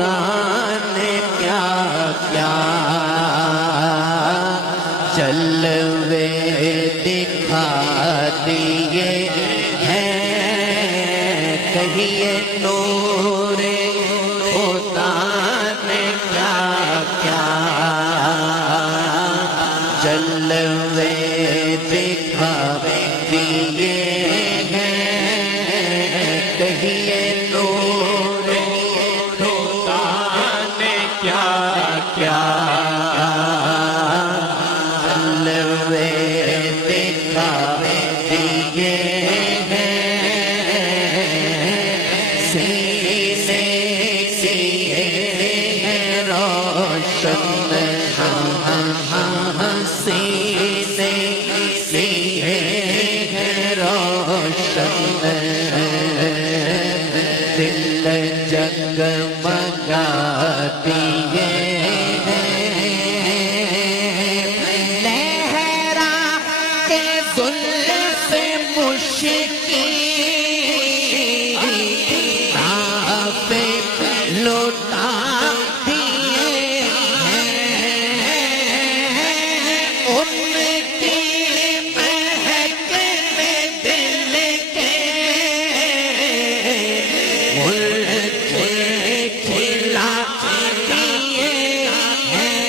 خدا نے کیا کیا جلوے دکھا دیے ہیں، کہیے نور خدا نے کیا کیا جلوے دکھا دیے ہیں، کہیے نور خدا نے کیا کیا جلوے دکھا دیے ہیں، سینے کیے ہیں روشن، سینے کیے ہیں روشن، دل جگمگاتی ہے، لہرا کے زلف مشکی آپ لوٹا دیے ہیں، ان کی مہک میں دل کے کھلا دیے ہیں،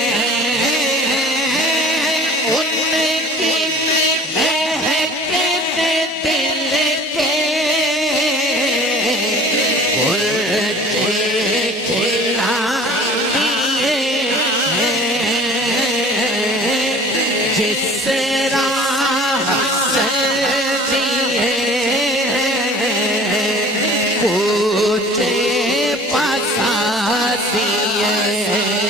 ان کی مہک میں دل کے کھلا دیے ہیں، جس راہ چل دیے ہیں، کوچے پسا دیے ہیں،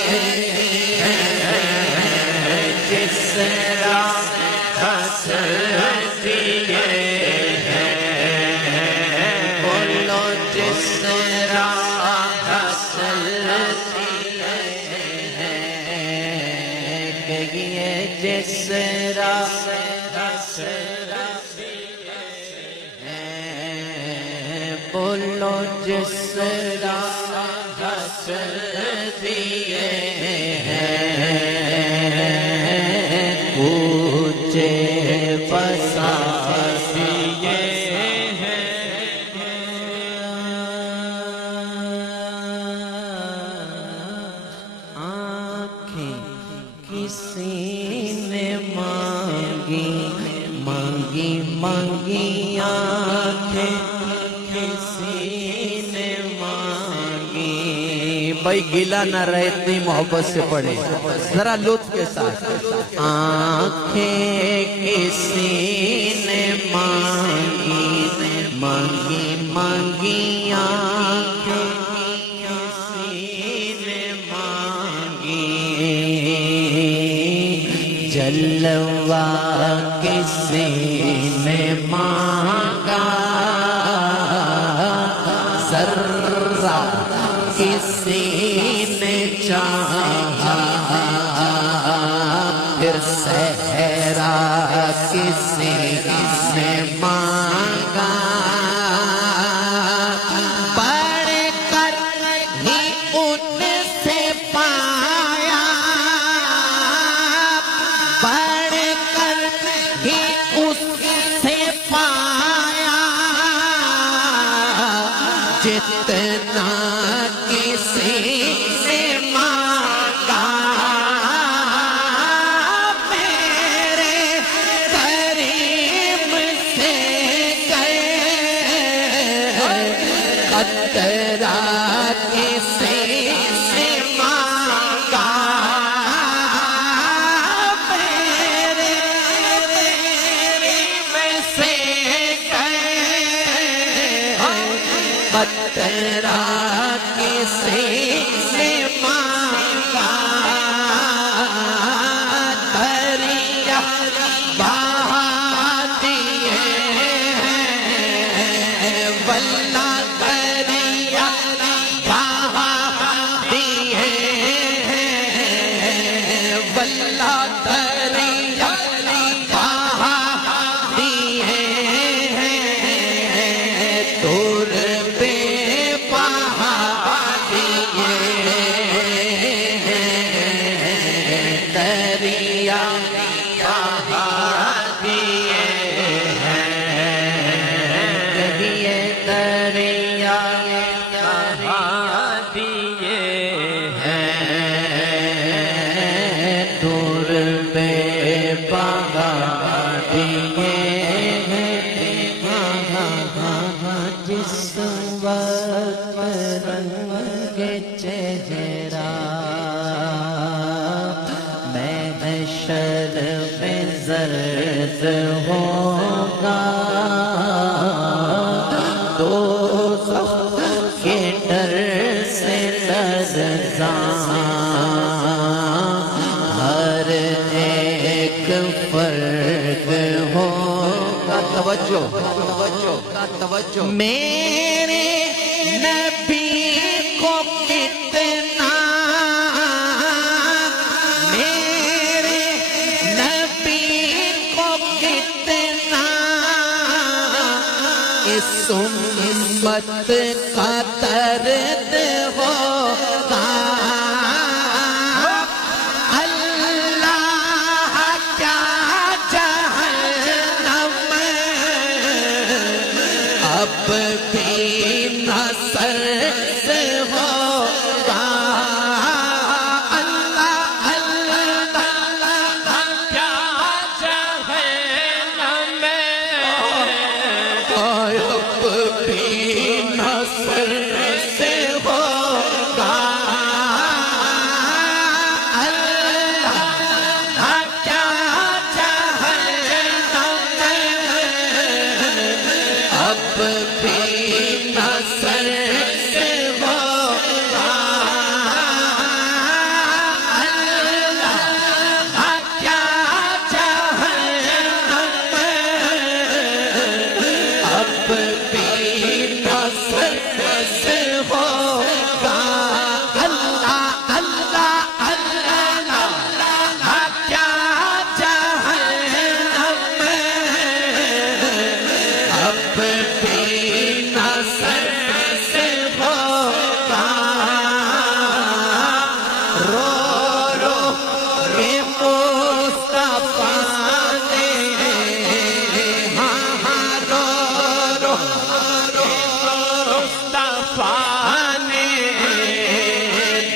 جس راہ چل دیے ہیں، بولو جس راہ چل دیے ہیں، کہیے جس راہ چل دیے ہیں، بولو جس راہ چل دیے ہیں، کوچے پسا دیے ہیں، آنکھیں کسی نے مانگی مانگی مانگی، آنکھیں کسی نے مانگی، بھائی گلا نہ رہے، اتنی محبت سے پڑھے ذرا لطف کے ساتھ، آنکھیں کسی نے مانگی مانگی مانگی، آنکھیں کسی نے مانگی، جلوہ کسی نے مانگا، ذرہ کسی نے چاہا، پھر صحرا کسی نے مانگا، پڑھ کر ہی ان سے پایا، پڑھ کر ہی اس سے پایا، جتنا کسی نے مانگا، میرے کریم سے گئے، قطرہ کسی سے مانگا، میرے کریم سے گئے، قطرہ کسی سے مانگا، دریا بہا دیے ہیں، واللہ دریا بہا دیے ہیں، واللہ دریا بہا دیے ہیں، دور پہ بہا دیے دریا بہا دیے ہیں دور بے بہا دیے ہیں جس وقت رنگ چہرہ محشر میں زرد ہوگا دوزخ کے ڈر سے لرزاں ہر ایک فرد ہوگا توجہ میرے نبی کو کتنا میرے نبی کو کتنا اس امت کا درد ہوگا اللہ کیا جہنم اب بھی نصر سے ہوگا اللہ اللہ کیا جہنم اب بھی نصر سے ہوگا اللہ کیا جہنم اب بھی نصر سے ہوگا اللہ کیا جہنم اب بھی نصر سے ہوگا اللہ اللہ اللہ کیا جہنم اب بھی نصر سے ہوگا رو رو یہ مصطفیٰ نے ہاں رو رو مصطفیٰ نے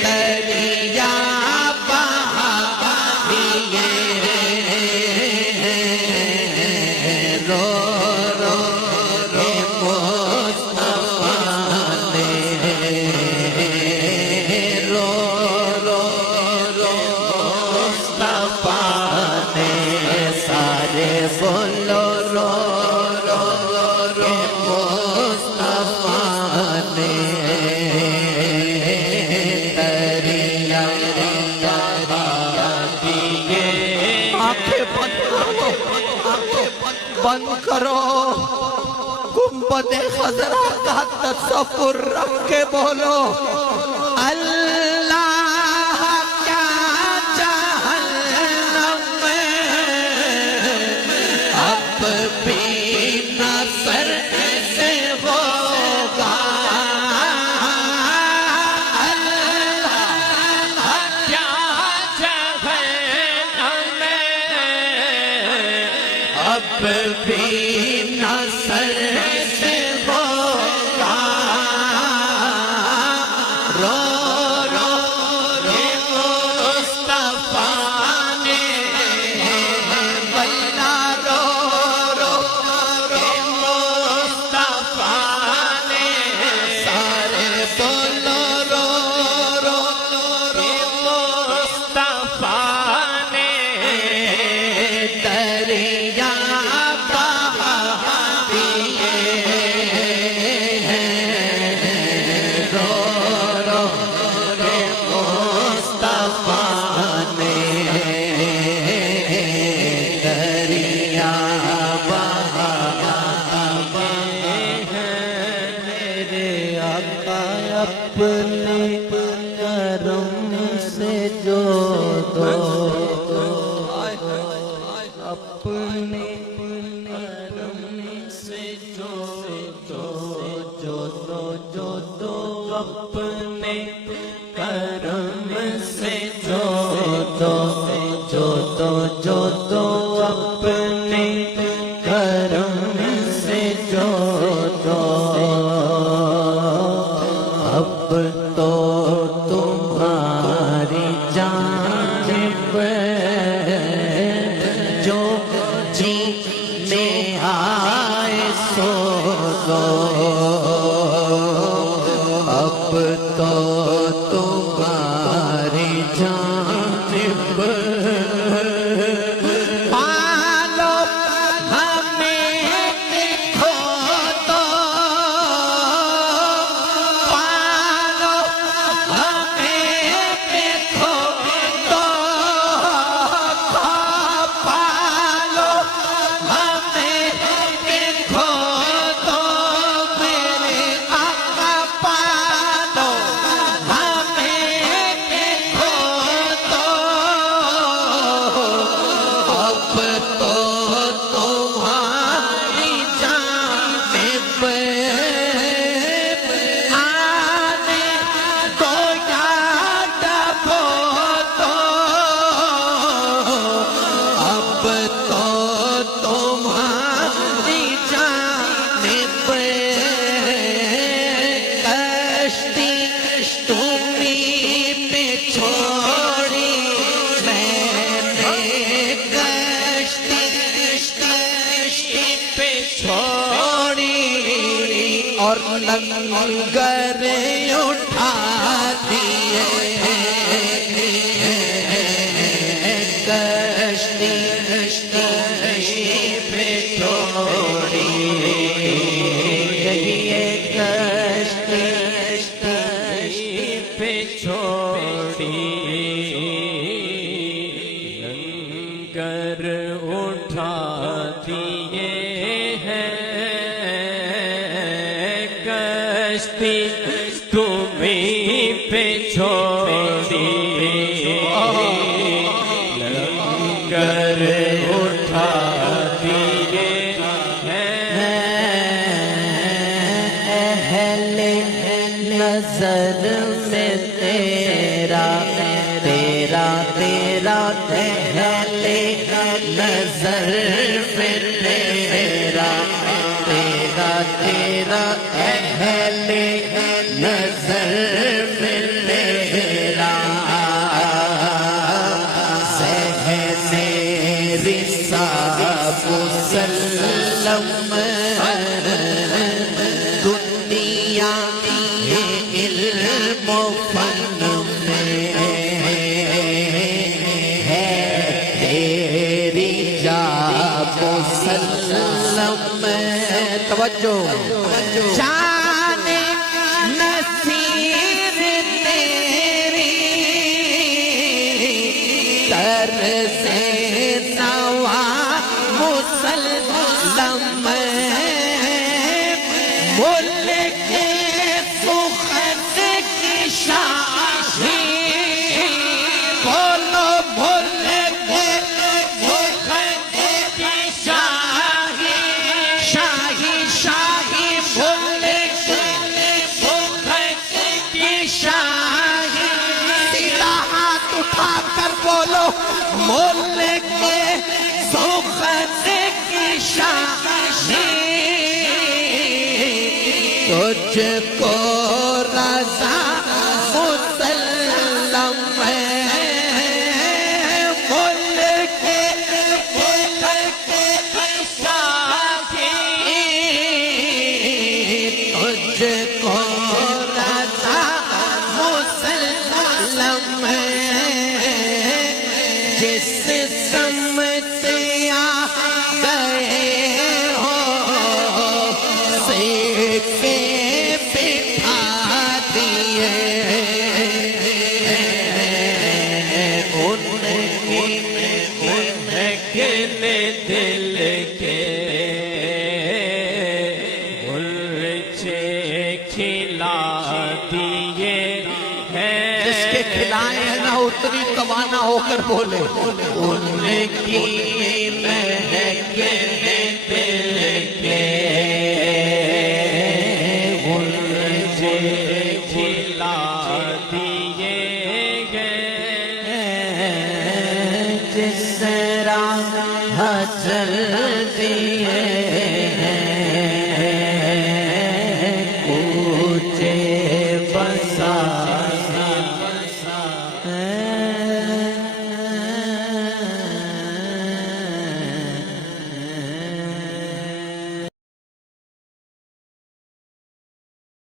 دریا بہا دیے رو رو یہ مصطفیٰ نے رو رو مصطفیٰ نے سارے بولو رو رو یہ مصطفیٰ نے دریا بہا دیے آنکھیں بند کرو گنبد خضرا کا تصور رکھ کے بولو اللہ کیا جہنم اب بھی نصر سے ہوگا اللہ کیا جہنم اب بھی نصر سے ہوگا رو رو یہ مصطفیٰ نے بلا رو رو یہ مصطفیٰ نے سارے بولو رو رو یہ مصطفیٰ نے دریا بہا دیے رو رو یہ مصطفیٰ نے دریا بہا میرے آقا اپنے کرم سے جو دو اپنے کرم سے جو دو اپنے کرم سے جو دو اپنے کرم سے جو دو لنگر اٹھا دیے کشتی پہ چھوڑی کشتی پہ چھوڑی لنگر اٹھا دیے کشتی تمہیں پہ چھوڑی لنگر اٹھا دیے اہل نظر میں تیرا تیرا تیرا اہل نظر میں تیرا تیرا تیرا اہل نظر میں تیرا سہنے رساب وسلم دنیا علم و فن میں ہے تیری جاب وسلم توجہ شان نصیر تیری در سے نوا مسلم ملک سخن کی شاہی بولو ملک سخن کی شاہی شاہی شاہی ملک سخن کی شاہی سیدھا ہاتھ اٹھا کر بولو ملک سخن کی شاہی تجھ کو رضا مسلم ملک تجھ کو رضا مسلم جس سمت آ گئے ہو سکے بٹھا دیے ان کے دل کے مرچے کھلا دیے ہیں جس کے کھلائے ہیں نہ اتری توانا ہو کر بولے ان کی مہک دل کے مرچے کھلا دیے گئے جس راہ چل دی